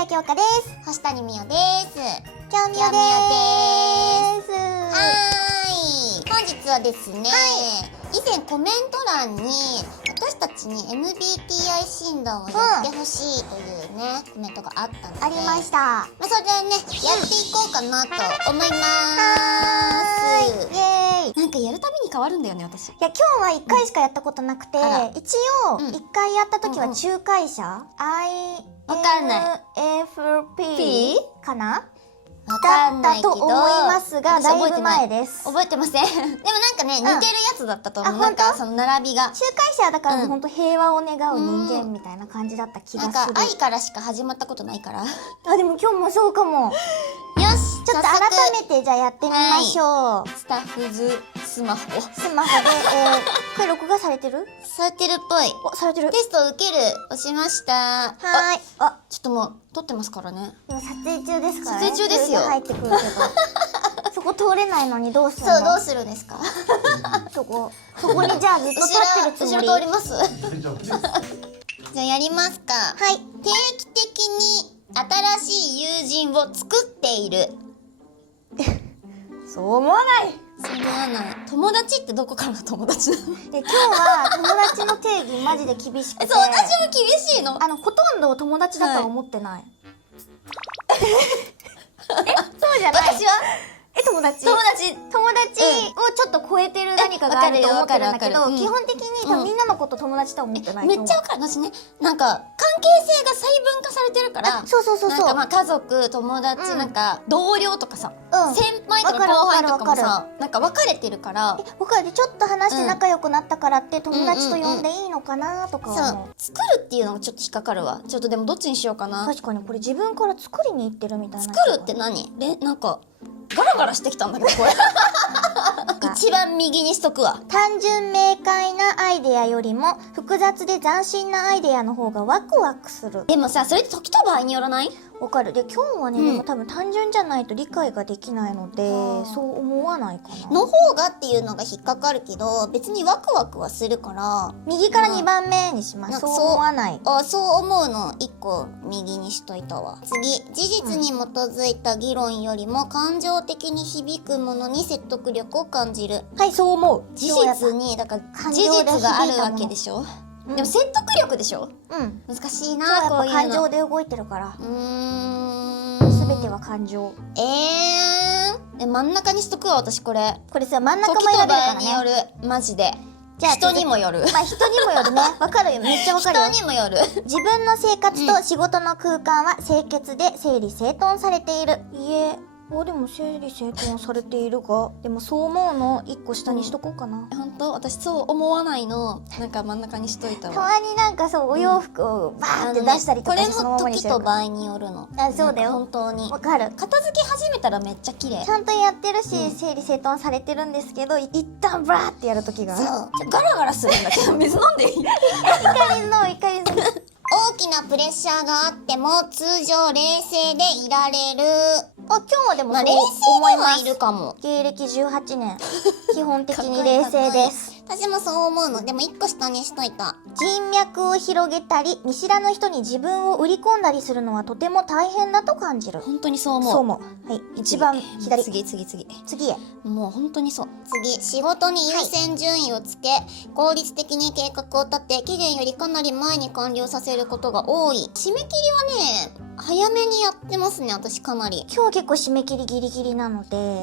谷京香です。星谷美代です。きょうみよでーす。本日はですね、以前コメント欄に私たちに MBTI 診断をやってほしいというね、コメントがあったので、ありました。それでね、やっていこうかなと思いまはーい。イエーイ。なんかやるたびに変わるんだよね、私。いや、今日は1回しかやったことなくて、一応、1回やった時は仲介者、わかんない。 INFP かなわかんないけどだったと思いますが、だいぶ前です。覚えてません。でもなんかね、似てるやつだったと思う。あ、なんかその並びが。仲介者だからほんと平和を願う人間みたいな感じだった気がする。なんか愛からしか始まったことないから。あ、でも今日もそうかも。よし、ちょっと改めてじゃあやってみましょう。スタッフズスマホ。スマホで、これ録画されてる？されてるっぽい。お、されてる。テスト受ける。押しました。はーい。あ、ちょっともう撮ってますからね。今撮影中ですからね。撮影中ですよ。入ってくるけど。そこ通れないのにどうするの？そう、どうするんですか？そこにじゃあずっと立ってるつもり。後ろ通ります？じゃあやりますか。はい。定期的に新しい友人を作っている。そう思わない。そう思わない。友達ってどこからの友達なの？で、今日は友達の定義マジで厳しくて。そう、私も厳しいの。ほとんどを友達だとは思ってない。そうじゃない。私は友達友達をちょっっと超えてる何かがあると思ってるんだけど、基本的に多分みんなのこと友達とは思ってないと思う。めっちゃわかる。私ね、なんか関係性が細分化されてるから、そうそうそうそう、なんかまあ家族、友達、なんか同僚とかさ、先輩とか後輩とかもさ、なんか分かれてるから。分かる。ちょっと話して仲良くなったからって友達と呼んでいいのかなとか思う。そう、作るっていうのがちょっと引っかかるわ。ちょっとでもどっちにしようかな。確かにこれ自分から作りに行ってるみたいな。作るって何？なんかガラガラしてきたんだけどこれ一番右にしとくわ。単純明快なアイデアよりも複雑で斬新なアイデアの方がワクワクする。でもさ、それって時と場合によらない？わかる。で、今日はね、でも多分単純じゃないと理解ができないので、そう思わないかな。の方がっていうのが引っかかるけど、別にワクワクはするから、右から2番目にします。そう思わない。あ、そう思うの1個右にしといたわ。次、事実に基づいた議論よりも感情的に響くものに説得力を感じる。はい、そう思う。事実に、だから事実があるわけでしょ。でも説得力でしょ。難しいな、こういうの。感情で動いてるから。全ては感情。真ん中にしとくわ、私これ。これさ、真ん中も選べるからね。時と場合による、マジで。じゃあ人にもよる。まあ人にもよるね。わかるよ、めっちゃわかるよ。人にもよる。自分の生活と仕事の空間は清潔で整理整頓されている。いえ。でも整理整頓されているが、でもそう思うの1個下にしとこうかな。本当？私そう思わないの、なんか真ん中にしといたわ。たまになんかそう、お洋服をバーって出したりとかして、そのままにしてる。これも時と場合によるの。あ、そうだよ。本当に。わかる。片付け始めたらめっちゃ綺麗。ちゃんとやってるし、整理整頓されてるんですけど、一旦バーってやる時が。そう。ガラガラするんだけど、水飲んでいい？一回水飲む、一回水飲む。大きなプレッシャーがあっても通常冷静でいられる。今日はでもそう冷静ではいるかも。芸歴18年。基本的に冷静です。私もそう思うの。でも1個下にしといた。人脈を広げたり、見知らぬ人に自分を売り込んだりするのはとても大変だと感じる。本当にそう思う。そう思う。はい。一番左。次へ。もう本当にそう。次、仕事に優先順位をつけ、効率的に計画を立て、期限よりかなり前に完了させることが多い。締め切りはね、早めにやってますね、私かなり。今日結構締め切りギリギリなので、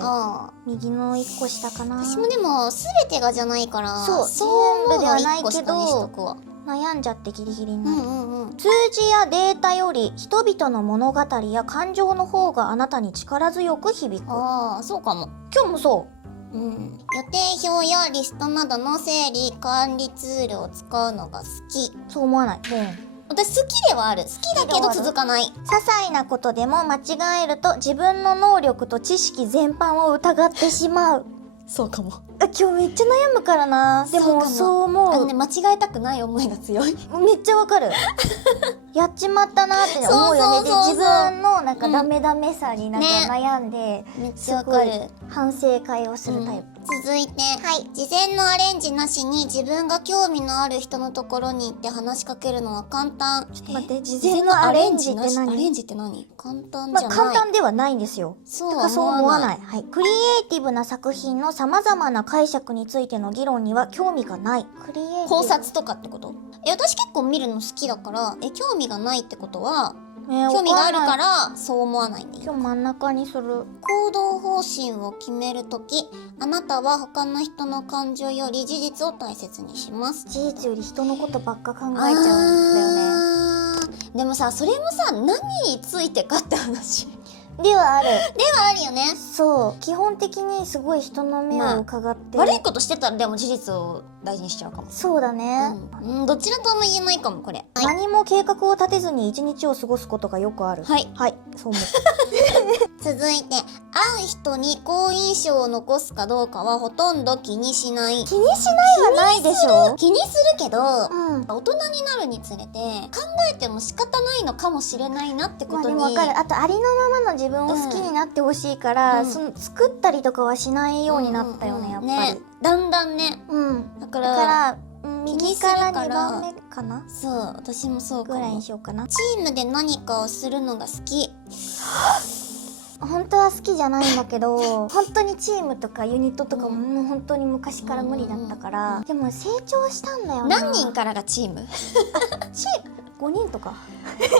右の1個下かな。私もでも、すべてがじゃないから、そう全部ではないけど、悩んじゃってギリギリになる。数字やデータより人々の物語や感情の方があなたに力強く響く。そうかも。今日もそう。予定表やリストなどの整理管理ツールを使うのが好き。そう思わない。私好きではある。好きだけど続かない。些細なことでも間違えると自分の能力と知識全般を疑ってしまう。そうかも。今日めっちゃ悩むからな。でもそう思う。間違えたくない思いが強い。めっちゃわかる。やっちまったなって思うよね。で、自分のなんかダメダメさになんか悩んで、めっちゃわかる。反省会をするタイプ。続いて、事前のアレンジなしに自分が興味のある人のところに行って話しかけるのは簡単。ちょっと待って、事前のアレンジって何？アレンジって何？簡単じゃない。簡単ではないんですよ。そう思わない。はい。クリエイティブな作品の様々な解釈についての議論には興味がない。クリエイティブ。考察とかってこと？私結構見るの好きだから、興味がないってことは、興味があるからそう思わないんでいい。今日真ん中にする。行動方針を決めるとき、あなたは他の人の感情より事実を大切にします。事実より人のことばっか考えちゃうんだよね。でもさ、それもさ、何についてかって話ではある。ではあるよね。そう。基本的にすごい人の目を伺って、悪いことしてたらでも事実を大事にしちゃうかも。そうだね。どちらとも言えないかも、これ。何も計画を立てずに一日を過ごすことがよくある。はい。そう思う。続いて、会う人に好印象を残すかどうかはほとんど気にしない。気にしないはないでしょ。気にするけど、大人になるにつれて考えても仕方ないのかもしれないなってことに。でも分かる。あとありのままの自分を好きになってほしいから、作ったりとかはしないようになったよね、やっぱり。ね、だんだんね。だから右から2番目かな。そう、私もそうかも。ぐらいにしようかな。チームで何かをするのが好き。本当は好きじゃないんだけど、本当にチームとかユニットとかもう本当に昔から無理だったから、でも成長したんだよな。何人からがチーム？チーム5人とか。最初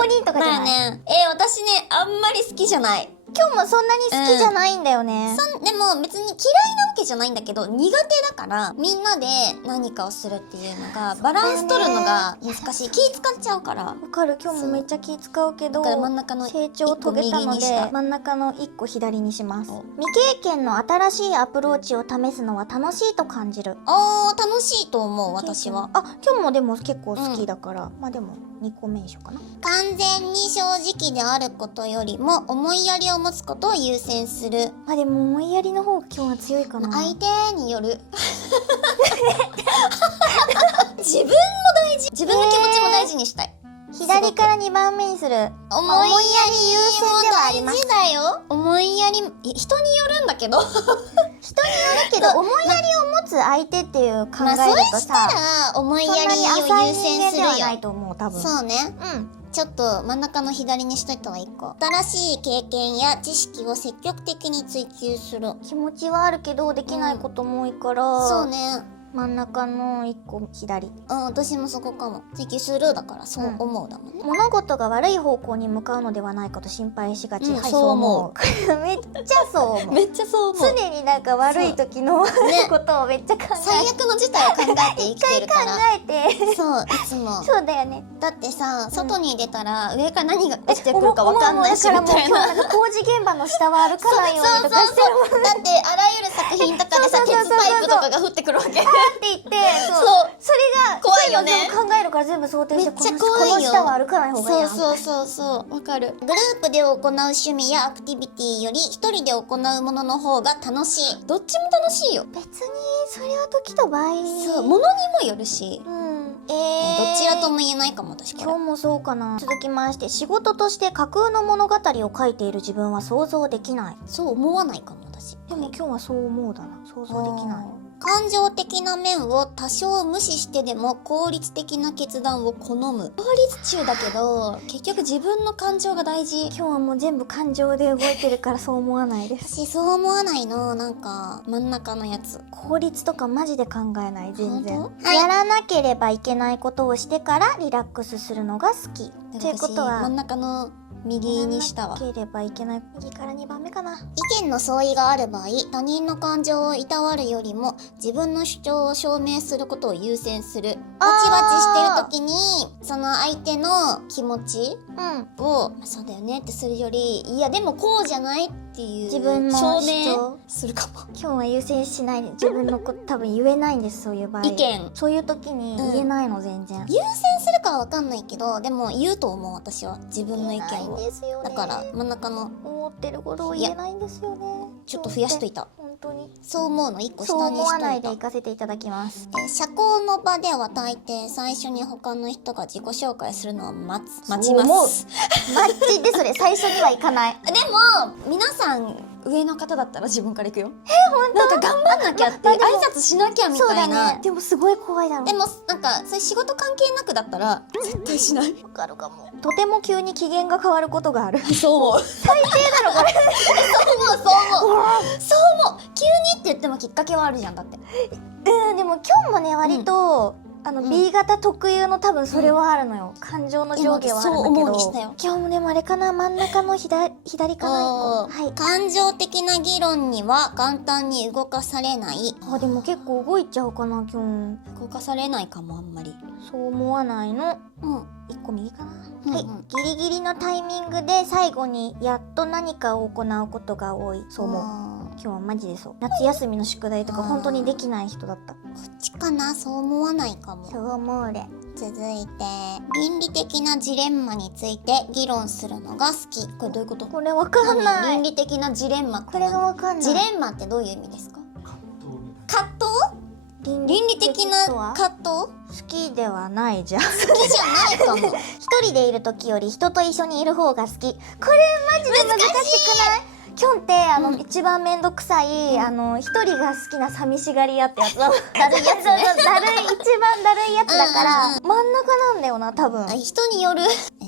5人とかじゃない？だよね。私ね、あんまり好きじゃない。今日もそんなに好きじゃないんだよね。でも別に嫌いなわけじゃないんだけど、苦手だからみんなで何かをするっていうのがバランス取るのが難しい。気使っちゃうから。わかる。今日もめっちゃ気使うけど、真ん中の成長を遂げたので真ん中の1個左にします。未経験の新しいアプローチを試すのは楽しいと感じる。楽しいと思う、私は。今日もでも結構好きだから、まあでも2個目にしようかな。完全に正直であることよりも思いやりを持つことを優先する。でも思いやりの方が今日は強いかな。相手による。自分も大事。自分の気持ちも大事にしたい。左から2番目にする。思いやり優先ではあります。大事だよ。思いやり、人によるんだけど。人によるけど、思いやりを持つ相手っていう考えるとさ、そうしたら思いやりを優先するよ。ないと思う、多分。そうね。ちょっと真ん中の左にしといたわ、1個。新しい経験や知識を積極的に追求する。気持ちはあるけどできないことも多いから、そうね。真ん中の1個左。私もそこかも。追求するだからそう思うだもんね。物事が悪い方向に向かうのではないかと心配しがち。そう思う。めっちゃそう思う。めっちゃそう思う。常になんか悪い時のことをめっちゃ考えて、最悪の事態を考えて生きてるから。考えて。そう、いつも。そうだよね。だってさ、外に出たら上から何が落ちてくるかわかんないしみたいな。だからもう今日なんか工事現場の下は歩かないようにとかしてるもん。だってあらゆる作品とかでさ、鉄パイプとかが降ってくるわけ。って言って、それが怖いよね。考えるから全部想定して、めっちゃ怖いよ。この下は歩かない方がいいやん。そうわかる。グループで行う趣味やアクティビティより一人で行うものの方が楽しい。どっちも楽しいよ。別にそれは時と場合。そう、ものにもよるし。どちらとも言えないかも、私。今日もそうかな。続きまして、仕事として架空の物語を書いている自分は想像できない。そう思わないかも、私。でも今日はそう思うだな。想像できない。感情的な面を多少無視してでも効率的な決断を好む。効率中だけど結局自分の感情が大事。今日はもう全部感情で動いてるからそう思わないです。私そう思わないの。なんか真ん中のやつ。効率とかマジで考えない。全然、やらなければいけないことをしてからリラックスするのが好き。ということは真ん中の右にしたわ。やらなければいけない。右から2番目かな。意見の相違がある場合、他人の感情をいたわるよりも自分の主張を証明することを優先する。バチバチしてる時にその相手の気持ちを、そうだよねってするより、いやでもこうじゃないっていう自分の証明するかも。今日は優先しないで、自分のこと多分言えないんです。そういう場合、意見そういう時に言えないの、全然。優先するかは分かんないけど、でも言うと思う、私は。自分の意見を。だから真ん中の思ってることを言えないんですよね。ちょっと増やしといた。本当にそう思うの1個そう下にしといた。思わないで行かせていただきます。社交の場では大抵最初に他の人が自己紹介するのを待ちます。マッチでそれ最初には行かない。でも皆さん上の方だったら自分から行くよ。なんか頑張んなきゃって挨拶しなきゃみそうだたいな。ね。でもすごい怖いだろう。でもなんかそういう仕事関係なくだったら絶対しない。わかるかも。とても急に機嫌が変わることがある。そう思う。最低だろこれ。そう思う。急にって言ってもきっかけはあるじゃんだって。でも今日もね割と、B 型特有の多分それはあるのよ、感情の上下はあるんだけど、そう思うにしたよ。今日もねあれかな、真ん中の左かな、はい。感情的な議論には簡単に動かされない。でも結構動いちゃうかな今日。動かされないかもあんまり。そう思わないの。1個右かな、はい。ギリギリのタイミングで最後にやっと何かを行うことが多い。そう思う。今日はマジでそう。夏休みの宿題とか本当にできない人だった。こっちかな、そう思わないかも。そう思うで。続いて倫理的なジレンマについて議論するのが好き。これどういうこと？これわかんない。倫理的なジレンマってこれがわかんない。ジレンマってどういう意味ですか？葛藤？倫理的な葛藤？好きではないじゃん。好きじゃないかも。一人でいる時より人と一緒にいる方が好き。これマジで難しくない？キョンって一番めんどくさい一人が好きな寂しがり屋ってやつだるいやつね。一番だるいやつだから真ん中なんだよな多分。人による。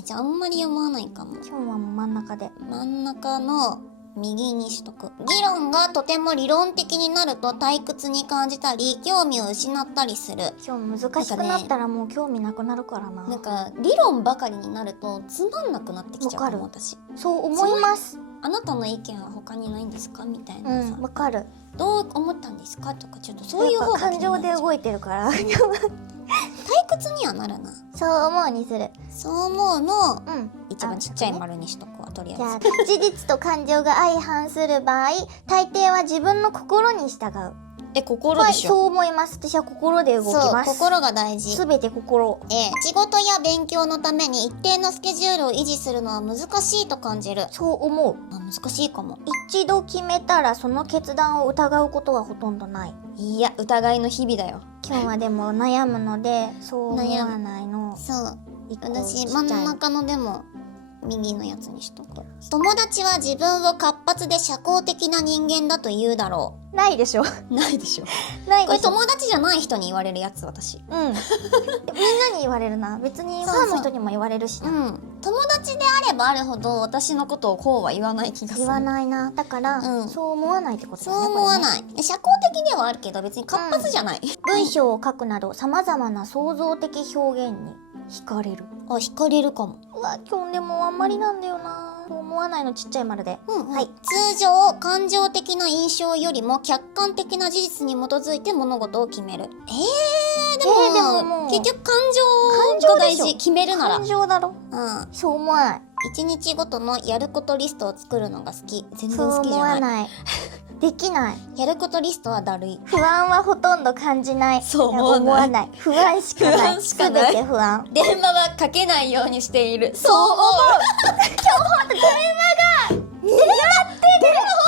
じゃああんまり読まないかも。キョンはもう真ん中で。真ん中の右にしとく。議論がとても理論的になると退屈に感じたり興味を失ったりする。今日難しくなったらもう興味なくなるからな。なんか理論ばかりになるとつまんなくなってきちゃうかも私。そう思います。あなたの意見は他にないんですかみたいなさ。わかる。どう思ったんですかとかちょっとそういう方が感情で動いてるから退屈にはなるな。そう思うにする。そう思うの一番ちっちゃい丸にしとくわとりあえず。じゃあ事実と感情が相反する場合大抵は自分の心に従う。心でしょ。そう思います。私は心で動きます。そう、心が大事。すべて心。仕事や勉強のために一定のスケジュールを維持するのは難しいと感じる。そう思う。難しいかも。一度決めたらその決断を疑うことはほとんどない。いや、疑いの日々だよ。今日はでも悩むのでそう思わないの。そう。私真ん中のでも右のやつにしとく。友達は自分を活発で社交的な人間だと言うだろう。ないでしょ。ないでしょ。ないでしょ。これ友達じゃない人に言われるやつ私。みんなに言われるな。別にファンの人にも言われるしな。友達であればあるほど私のことをこうは言わない気がする。言わないな。だからそう思わないってことだね。そう思わない。社交的ではあるけど別に活発じゃない。文章を書くなど様々な創造的表現に惹かれる。惹かれるかも。今日でもあんまりなんだよな。そう思わないのちっちゃい丸で。はい。通常感情的な印象よりも客観的な事実に基づいて物事を決める。でも結局感情が大事。決めるなら感情だろ。そう思わない。1日ごとのやることリストを作るのが好き。全然好きじゃない。そう思わない。できない。やることリストはだるい。不安はほとんど感じない。そう思わない。不安しかない。すべて不安。電話はかけないようにしている。そう思う。今日ほんと電話が苦手。電話本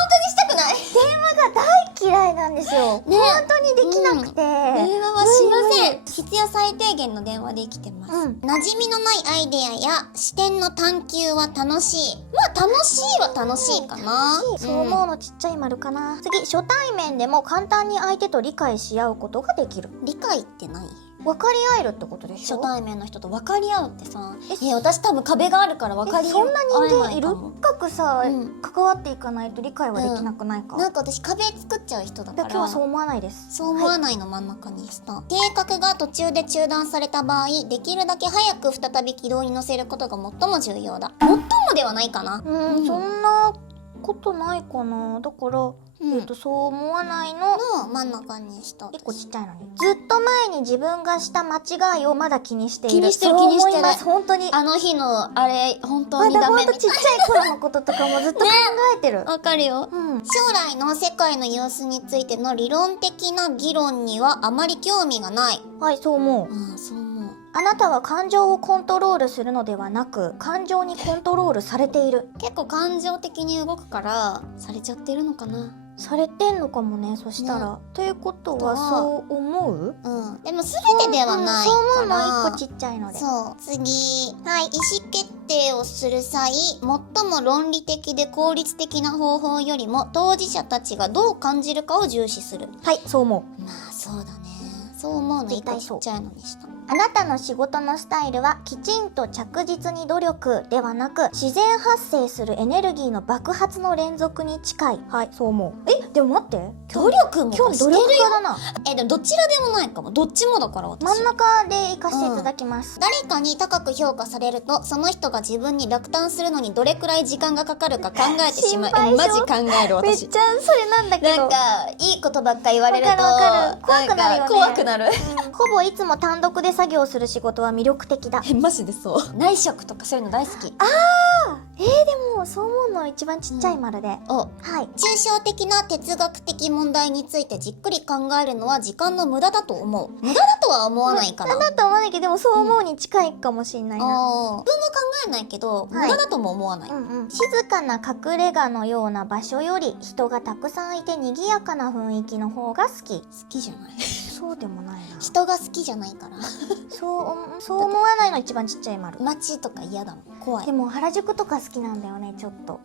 当にしたくない。電話が大嫌いなんですよ。本当にできなくて。電話はしません。必要最低限の電話で生きてます。馴染みのないアイデアや視点の探求は楽しい。楽しいは楽しいかな。そう思うのちっちゃい丸かな。次、初対面でも簡単に相手と理解し合うことができる。理解って何？分かり合えるってことでしょ。初対面の人と分かり合うってさ、私多分壁があるから分かり合えないかも。そんな人間いる？深くさ、関わっていかないと理解はできなくないか？なんか私壁作っちゃう人だから。今日はそう思わないです。そう思わないの真ん中にした。計画が途中で中断された場合、できるだけ早く再び軌道に乗せることが最も重要だ。最もではないかな。そんなことないかな。だからそう思わないの真ん中にした。1個ちっちゃいのに。ずっと前に自分がした間違いをまだ気にしている。気にしてる気にしてる。本当に。あの日のあれ本当にダメみたいな。まだほんとちっちゃい頃のこととかもずっと考えてる。わかるよ。将来の世界の様子についての理論的な議論にはあまり興味がない。はい、そう思う。そう思う。あなたは感情をコントロールするのではなく感情にコントロールされている。結構感情的に動くからされちゃってるのかな。されてんのかもね。そしたらということはそう思う？でも全てではないから。そう思うの1個ちっちゃいので。そう。次。意思決定をする際、最も論理的で効率的な方法よりも当事者たちがどう感じるかを重視する。はい、そう思う。まあそうだね。そう思うの一個ちっちゃいのにした。あなたの仕事のスタイルはきちんと着実に努力ではなく自然発生するエネルギーの爆発の連続に近い。はい、そう思う。でも待って、努力も今日努力家だな。でもどちらでもないかも。どっちもだから私。真ん中で行かせていただきます。誰かに高く評価されるとその人が自分に落胆するのにどれくらい時間がかかるか考えてしまう。心配性マジ考える私。めっちゃそれなんだけど。なんかいいことばっか言われるとわかる怖くなるよね。怖くなる。ほぼいつも単独で作業する仕事は魅力的だ。マジでそう。内職とかそういうの大好き。でもそう思うの一番ちっちゃい丸で。はい。抽象的な哲学的問題についてじっくり考えるのは時間の無駄だと思う。無駄だとは思わないかな。無駄だと思わないけど、でもそう思うに近いかもしんないな。自分も考えないけど、無駄だとも思わない。静かな隠れ家のような場所より人がたくさんいて賑やかな雰囲気の方が好き。好きじゃないそうでもないな。人が好きじゃないからそう思わないの一番ちっちゃい丸。街とか嫌だもん。怖い。でも原宿とか好きなんだよね、ちょっと。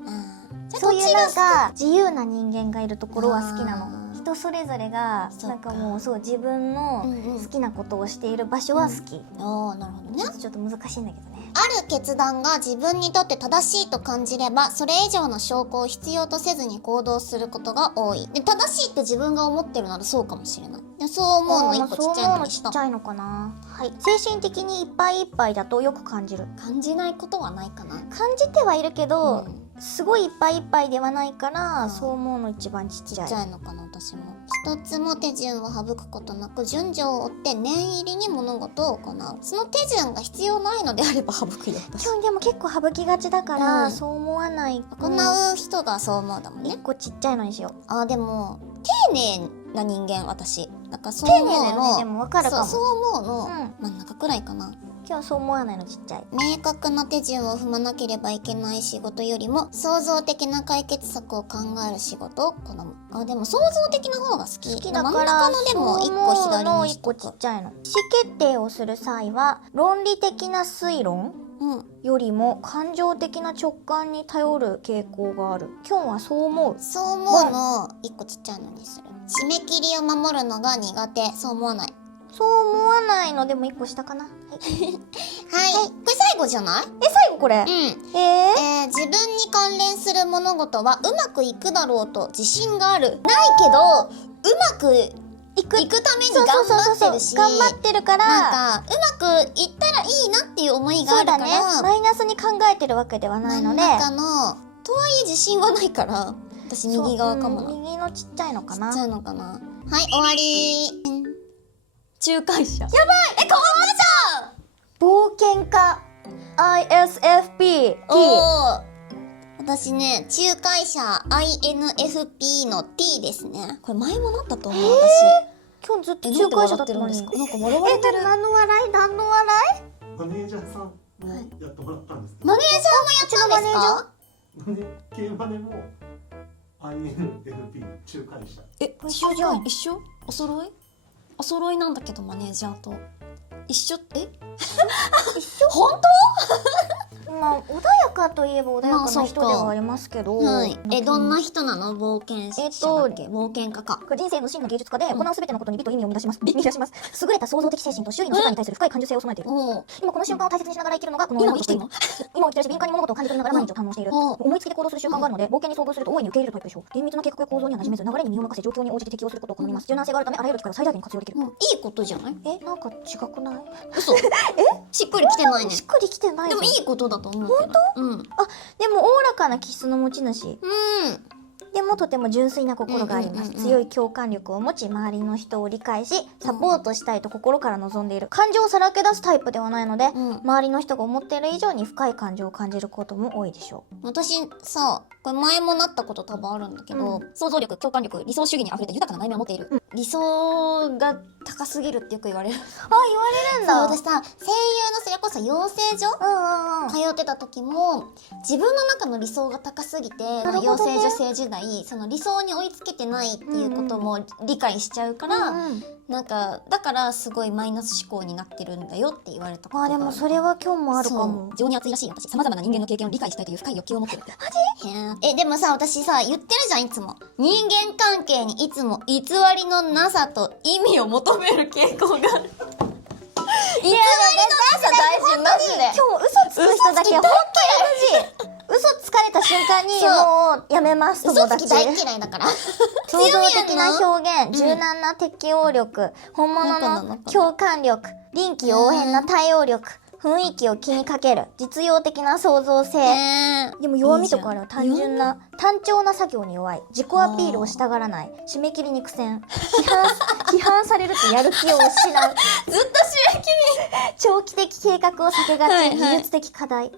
じゃあそういうどっちがなんか自由な人間がいるところは好きなの。あー人それぞれがそっかなんかもうそう自分の好きなことをしている場所は好き。ああ、なるほどね。ちょっと難しいんだけどね。ある決断が自分にとって正しいと感じればそれ以上の証拠を必要とせずに行動することが多い。で、正しいって自分が思ってるならそうかもしれない。で、そう思うの一個ちっちゃいのにした。ちっちゃいのかな。はい。精神的にいっぱいいっぱいだとよく感じる。感じないことはないかな。感じてはいるけど、うんすごいいっぱいいっぱいではないから、うんそう思うの一番ちっちゃい。ちっちゃいのかな、私も。一つも手順を省くことなく順序を追って念入りに物事を行う。その手順が必要ないのであれば省くよ、私。基本でも結構省きがちだから、うんそう思わない。行う人がそう思うだもんね。一個ちっちゃいのにしよう。でも丁寧な人間私。なんかそう丁思う寧だよね。での。も分かるかも。そう思うの、真ん中くらいかな。今日そう思わないのちっちゃい。明確な手順を踏まなければいけない仕事よりも創造的な解決策を考える仕事を好む。でも創造的な方が好き。好きだから真ん中のでも一個左にし一個とく。ちっちゃいの。意思決定をする際は論理的な推論よりも感情的な直感に頼る傾向がある。今日はそう思う。そう思うの一個ちっちゃいのにする。締め切りを守るのが苦手。そう思わない。そう思わないのでも一個下かな。はい。はい。これ最後じゃない？最後これ。自分に関連する物事はうまくいくだろうと自信がある。ないけど、うまく行くために頑張ってるし、頑張ってるから、なんかうまくいったらいいなっていう思いがあるから、そうだね。マイナスに考えてるわけではないので、真ん中のとはいえ自信はないから、私右側かもな。右のちっちゃいのかな。ちっちゃいのかな。はい、終わり。仲介者。やばい。変わった冒険家 ISFP。私ね、仲介者 INFP の T ですね。これ前もなったと思う、私。今日ずっと仲介者だったのに。なんか笑われてる。何の笑い？何の笑い？マネージャーさんもやってもらったんですけど、マネージャーもやったんですか？K マネも INFP 仲介者。一緒じゃん。一緒？お揃い？お揃いなんだけどマネージャーと一緒。一緒？本まあ穏やかといえば穏やかな人ではありますけど、はい。どんな人なの？冒険者だっけ？冒険家か。人生の真の芸術家で行うすべてのことに美と意味を見出します。優れた創造的精神と周囲の世界に対する深い感受性を備えている。今この瞬間を大切にしながら生きるのがこの今生きてるの？今を生きてるし敏感に物事を感じ取りながら毎日を堪能している。思いつきで行動する習慣があるので冒険に遭遇すると大いに受け入れるタイプでしょう。厳密な計画や構造には馴染めず流れに身を任せ状況に応じて適応することを好みます。柔軟性があるためあらゆる機会を最大限活用できる。いいことじゃない？なんか違くない？嘘。しっくりきてないね。しっくりきてない。でもいいことだと思うけど。本当？でもおおらかな気質の持ち主。でもとても純粋な心があります。強い共感力を持ち周りの人を理解しサポートしたいと心から望んでいる。感情をさらけ出すタイプではないので、周りの人が思っている以上に深い感情を感じることも多いでしょう。私さ、これ前もなったこと多分あるんだけど、想像力、共感力、理想主義に溢れて豊かな内面を持っている。理想が高すぎるってよく言われる。言われるんだ。私さ、声優のそれこそ養成所通ってた時も自分の中の理想が高すぎて、養成所生時代その理想に追いつけてないっていうことも理解しちゃうから、なんかだからすごいマイナス思考になってるんだよって言われたことがある。でもそれは今日もあるかそうも。情に熱いらしい。私様々な人間の経験を理解したいという深い欲求を持ってるって。マジ？でもさ、私さ言ってるじゃん、いつも人間関係にいつも偽りのなさと意味を求める傾向がある。偽りのなさ大事、マジで。今日嘘つく人だけ本当に NG。嘘つかれた瞬間にもうやめます、友達。嘘つき大嫌いだから。創造的な表現、柔軟な適応力、本物の共感力、臨機応変な対応力、雰囲気を気にかける、実用的な創造性。でも弱みとかあるよ。単調な作業に弱い、自己アピールをしたがらない、締め切りに苦戦、批判されるとやる気を失う、ずっと締め切長期的計画を避けがち、はいはい技術的課題。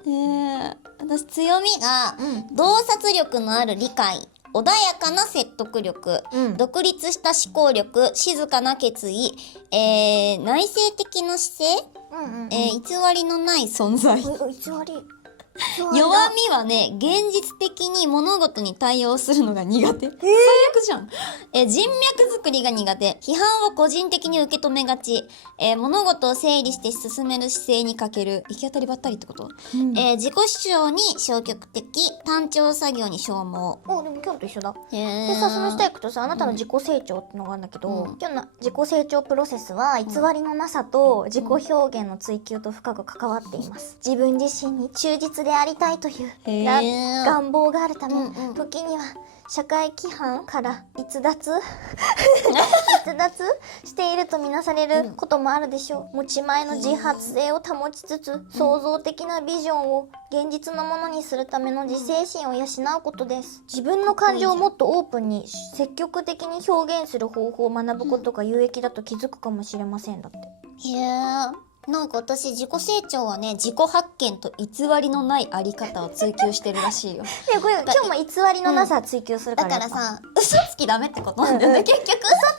私強みが、洞察力のある理解、穏やかな説得力、独立した思考力、静かな決意、内省的な姿勢、偽りのない存在。弱みはね、現実的に物事に対応するのが苦手。最悪じゃん。人脈作りが苦手。批判を個人的に受け止めがち。物事を整理して進める姿勢に欠ける。行き当たりばったりってこと、自己主張に消極的。単調作業に消耗。でも今日と一緒だ。ででさ、その下行くとさ、あなたの自己成長ってのがあるんだけど、今日の自己成長プロセスは偽りのなさと自己表現の追求と深く関わっています。自分自身に忠実でありたいという願望があるため、時には社会規範から逸脱しているとみなされることもあるでしょう。持ち前の自発性を保ちつつ、創造的なビジョンを現実のものにするための自制心を養うことです。自分の感情をもっとオープンに積極的に表現する方法を学ぶことが有益だと気づくかもしれません。だって。なんか私自己成長はね、自己発見と偽りのないあり方を追求してるらしいよ。これ今日も偽りのなさ追求するから、だからさ、嘘つきダメってことなんだよね、結局。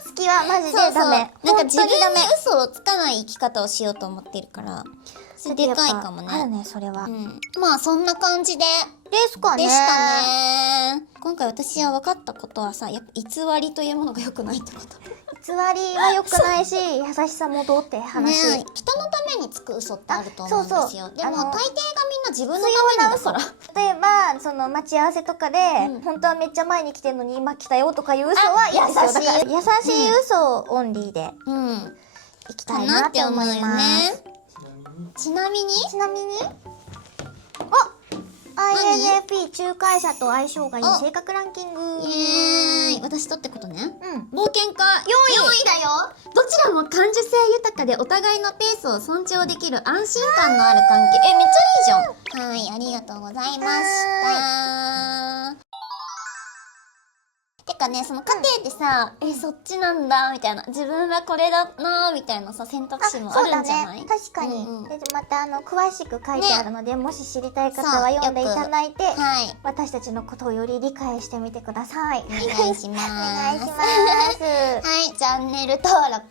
嘘つきはマジでダメ。なんか自分に嘘をつかない生き方をしようと思ってるから、それでかいかもね。あるね、それは。まあそんな感じでですかね。でしたね。今回私は分かったことはさ、やっぱ偽りというものが良くないってこと。偽りは良くないし、優しさもどうって話。人のためにつく嘘ってあると思うんですよ。でも大抵がみんな自分のためにだから。例えばその待ち合わせとかで、本当はめっちゃ前に来てるのに今来たよとかいう嘘は優しい。優しい嘘オンリーでいきたいなって思います。ちなみにINFP 仲介者と相性がいい性格ランキング。私とってことね。冒険家4位だよ。どちらも感受性豊かでお互いのペースを尊重できる安心感のある関係。めっちゃいいじゃん。はい、ありがとうございました。てかね、その家庭でさ、そっちなんだみたいな、自分はこれだなみたいなさ、選択肢もあるんじゃない？確かに。でまた詳しく書いてあるので、もし知りたい方は読んでいただいて、私たちのことをより理解してみてください。お願いします。はい、チャンネル登録、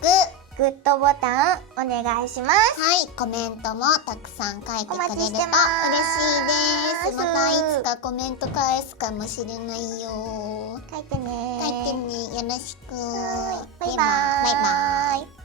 グッドボタンお願いします。はい、コメントもたくさん書いてくれると嬉しいです。またいつかコメント返すかもしれないよ。書いてね。よろしく。バイバーイ。